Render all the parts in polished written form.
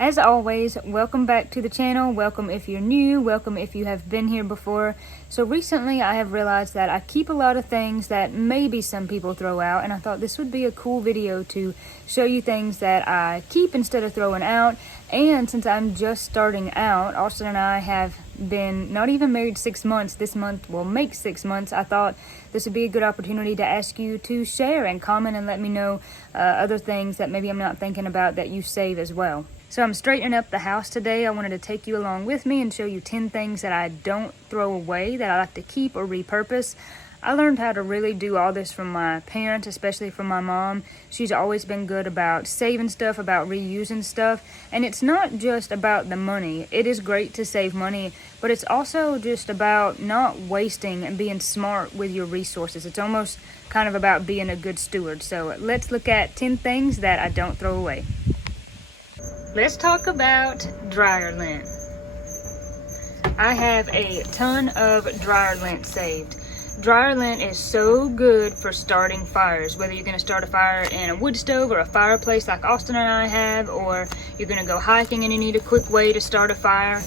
As always, welcome back to the channel. Welcome if you're new, welcome if you have been here before. So recently I have realized that I keep a lot of things that maybe some people throw out, and I thought this would be a cool video to show you things that I keep instead of throwing out. And since I'm just starting out, Austin and I have been not even married 6 months. This month will make 6 months. I thought this would be a good opportunity to ask you to share and comment and let me know other things that maybe I'm not thinking about that you save as well. So I'm straightening up the house today. I wanted to take you along with me and show you 10 things that I don't throw away, that I like to keep or repurpose. I learned how to really do all this from my parents, especially from my mom. She's always been good about saving stuff, about reusing stuff. And it's not just about the money. It is great to save money, but it's also just about not wasting and being smart with your resources. It's almost kind of about being a good steward. So let's look at 10 things that I don't throw away. Let's talk about dryer lint. I have a ton of dryer lint saved. Dryer lint is so good for starting fires, whether you're going to start a fire in a wood stove or a fireplace like Austin and I have, or you're going to go hiking and you need a quick way to start a fire.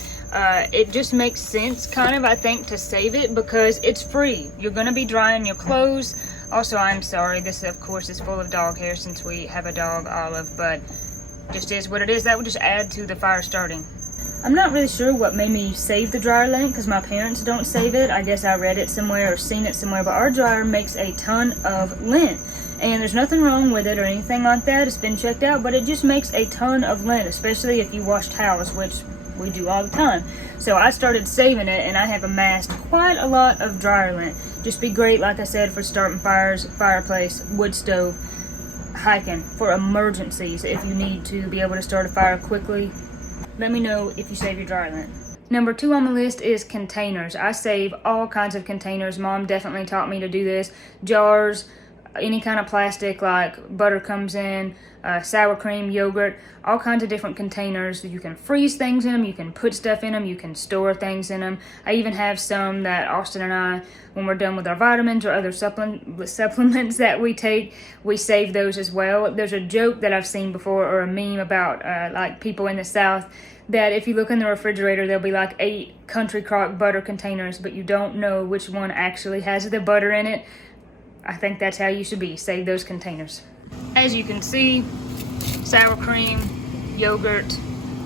It just makes sense kind of, I think, to save it because it's free. You're going to be drying your clothes. Also, I'm sorry, this of course is full of dog hair since we have a dog, Olive, but just is what it is. That would just add to the fire starting. I'm not really sure what made me save the dryer lint because my parents don't save it. I guess I read it somewhere or seen it somewhere, but our dryer makes a ton of lint and there's nothing wrong with it or anything like that. It's been checked out, but it just makes a ton of lint, especially if you wash towels, which we do all the time. So I started saving it and I have amassed quite a lot of dryer lint. Just be great, like I said, for starting fires, fireplace, wood stove, hiking, for emergencies. If you need to be able to start a fire quickly, let me know if you save your dryer lint. Number 2 on the list is containers. I save all kinds of containers. Mom definitely taught me to do this. Jars, any kind of plastic like butter comes in, sour cream, yogurt, all kinds of different containers. You can freeze things in them, you can put stuff in them, you can store things in them. I even have some that Austin and I, when we're done with our vitamins or other supplements that we take, we save those as well. There's a joke that I've seen before, or a meme about like people in the South, that if you look in the refrigerator, there'll be like 8 country crock butter containers, but you don't know which one actually has the butter in it. I think that's how you should be. Save those containers. As you can see, sour cream, yogurt.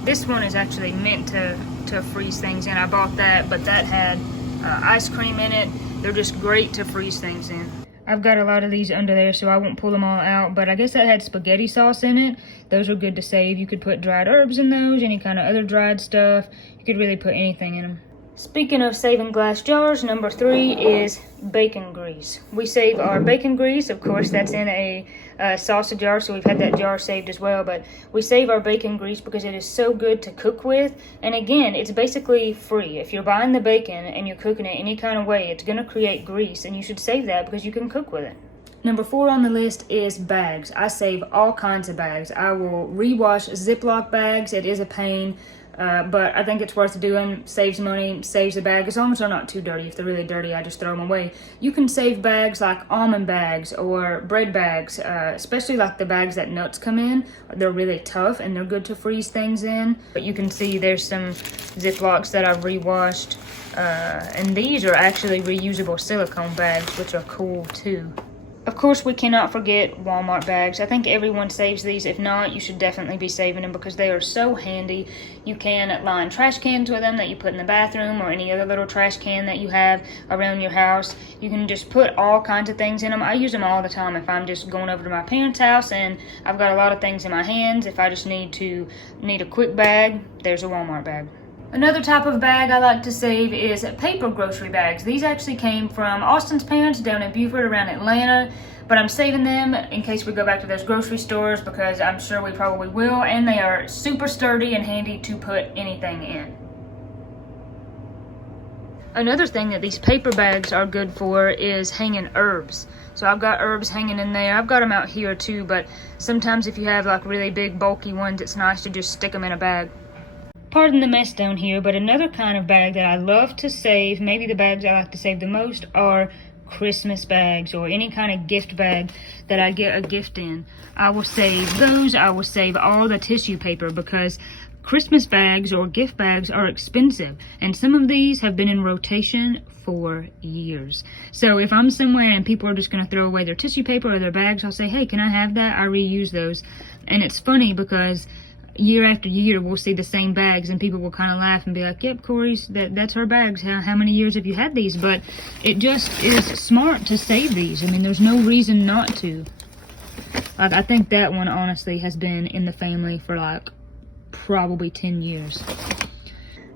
This one is actually meant to freeze things in. I bought that, but that had ice cream in it. They're just great to freeze things in. I've got a lot of these under there, so I won't pull them all out, but I guess that had spaghetti sauce in it. Those are good to save. You could put dried herbs in those, any kind of other dried stuff. You could really put anything in them. Speaking of saving glass jars, number 3 is bacon grease. We save our bacon grease. Of course, that's in a sausage jar, so we've had that jar saved as well. But we save our bacon grease because it is so good to cook with. And again, it's basically free. If you're buying the bacon and you're cooking it any kind of way, it's going to create grease, and you should save that because you can cook with it. Number 4 on the list is bags. I save all kinds of bags. I will rewash Ziploc bags. It is a pain. But I think it's worth doing. Saves money, saves the bag, as long as they're not too dirty. If they're really dirty, I just throw them away. You can save bags like almond bags or bread bags, especially like the bags that nuts come in. They're really tough and they're good to freeze things in. But you can see there's some Ziplocs that I've rewashed, and these are actually reusable silicone bags, which are cool too. Of course, we cannot forget Walmart bags. I think everyone saves these. If not, you should definitely be saving them because they are so handy. You can line trash cans with them that you put in the bathroom or any other little trash can that you have around your house. You can just put all kinds of things in them. I use them all the time if I'm just going over to my parents' house and I've got a lot of things in my hands. If I just need a quick bag, there's a Walmart bag. Another type of bag I like to save is paper grocery bags. These actually came from Austin's parents down in Beaufort around Atlanta, but I'm saving them in case we go back to those grocery stores because I'm sure we probably will, and they are super sturdy and handy to put anything in. Another thing that these paper bags are good for is hanging herbs. So I've got herbs hanging in there. I've got them out here too, but sometimes if you have like really big bulky ones, it's nice to just stick them in a bag. Pardon the mess down here, but another kind of bag that I love to save, maybe the bags I like to save the most, are Christmas bags or any kind of gift bag that I get a gift in. I will save those. I will save all the tissue paper because Christmas bags or gift bags are expensive, and some of these have been in rotation for years. So if I'm somewhere and people are just going to throw away their tissue paper or their bags, I'll say, hey, can I have that? I reuse those. And it's funny because year after year we'll see the same bags and people will kind of laugh and be like, yep, Corey's, that's her bags. How many years have you had these? But it just is smart to save these. I mean, there's no reason not to. Like, I think that one honestly has been in the family for like probably 10 years.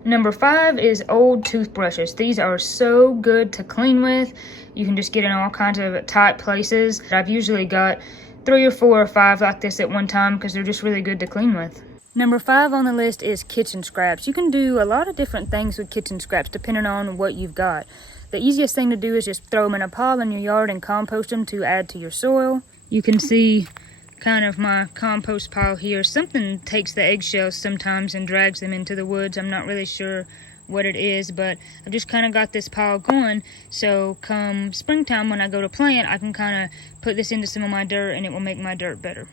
Number 5 is old toothbrushes. These are so good to clean with. You can just get in all kinds of tight places. I've usually got 3 or 4 or 5 like this at one time because they're just really good to clean with. Number 5 on the list is kitchen scraps. You can do a lot of different things with kitchen scraps depending on what you've got. The easiest thing to do is just throw them in a pile in your yard and compost them to add to your soil. You can see kind of my compost pile here. Something takes the eggshells sometimes and drags them into the woods. I'm not really sure what it is, but I've just kind of got this pile going, so come springtime when I go to plant, I can kind of put this into some of my dirt and it will make my dirt better.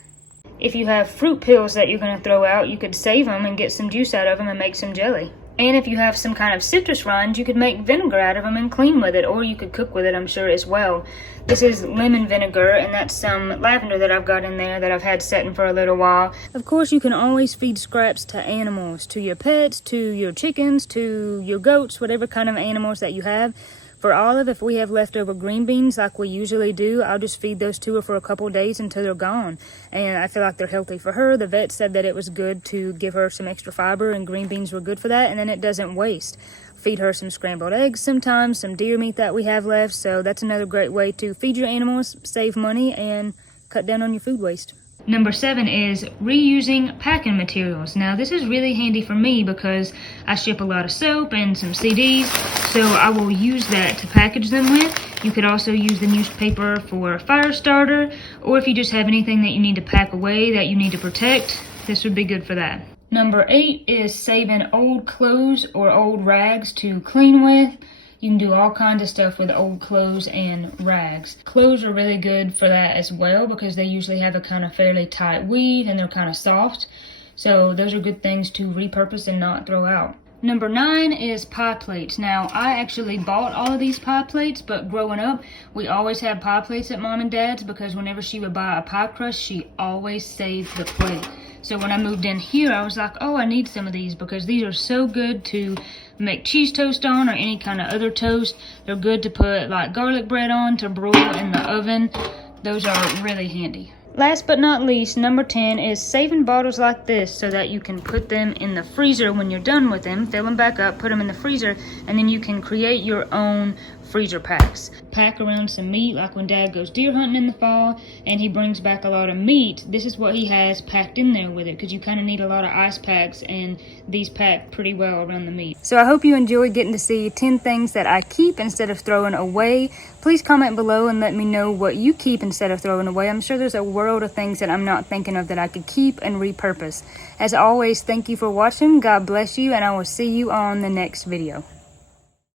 If you have fruit peels that you're going to throw out, you could save them and get some juice out of them and make some jelly. And if you have some kind of citrus rinds, you could make vinegar out of them and clean with it, or you could cook with it, I'm sure, as well. This is lemon vinegar, and that's some lavender that I've got in there that I've had setting for a little while. Of course, you can always feed scraps to animals, to your pets, to your chickens, to your goats, whatever kind of animals that you have. For Olive, if we have leftover green beans like we usually do, I'll just feed those to her for a couple of days until they're gone. And I feel like they're healthy for her. The vet said that it was good to give her some extra fiber, and green beans were good for that, and then it doesn't waste. Feed her some scrambled eggs sometimes, some deer meat that we have left, so that's another great way to feed your animals, save money, and cut down on your food waste. Number 7 is reusing packing materials. Now this is really handy for me because I ship a lot of soap and some CDs, so I will use that to package them with. You could also use the newspaper for a fire starter, or if you just have anything that you need to pack away that you need to protect, this would be good for that. Number 8 is saving old clothes or old rags to clean with. You can do all kinds of stuff with old clothes and rags. Clothes are really good for that as well because they usually have a kind of fairly tight weave and they're kind of soft. So those are good things to repurpose and not throw out. Number 9 is pie plates. Now, I actually bought all of these pie plates, but growing up, we always had pie plates at Mom and Dad's because whenever she would buy a pie crust, she always saved the plate. So when I moved in here, I was like, oh, I need some of these because these are so good to make cheese toast on or any kind of other toast. They're good to put like garlic bread on to broil in the oven. Those are really handy. Last but not least, number 10 is saving bottles like this so that you can put them in the freezer when you're done with them, fill them back up, put them in the freezer, and then you can create your own freezer packs. Pack around some meat, like when Dad goes deer hunting in the fall and he brings back a lot of meat, this is what he has packed in there with it because you kind of need a lot of ice packs, and these pack pretty well around the meat. So I hope you enjoyed getting to see 10 things that I keep instead of throwing away. Please comment below and let me know what you keep instead of throwing away. I'm sure there's a world of things that I'm not thinking of that I could keep and repurpose. As always, thank you for watching. God bless you, and I will see you on the next video.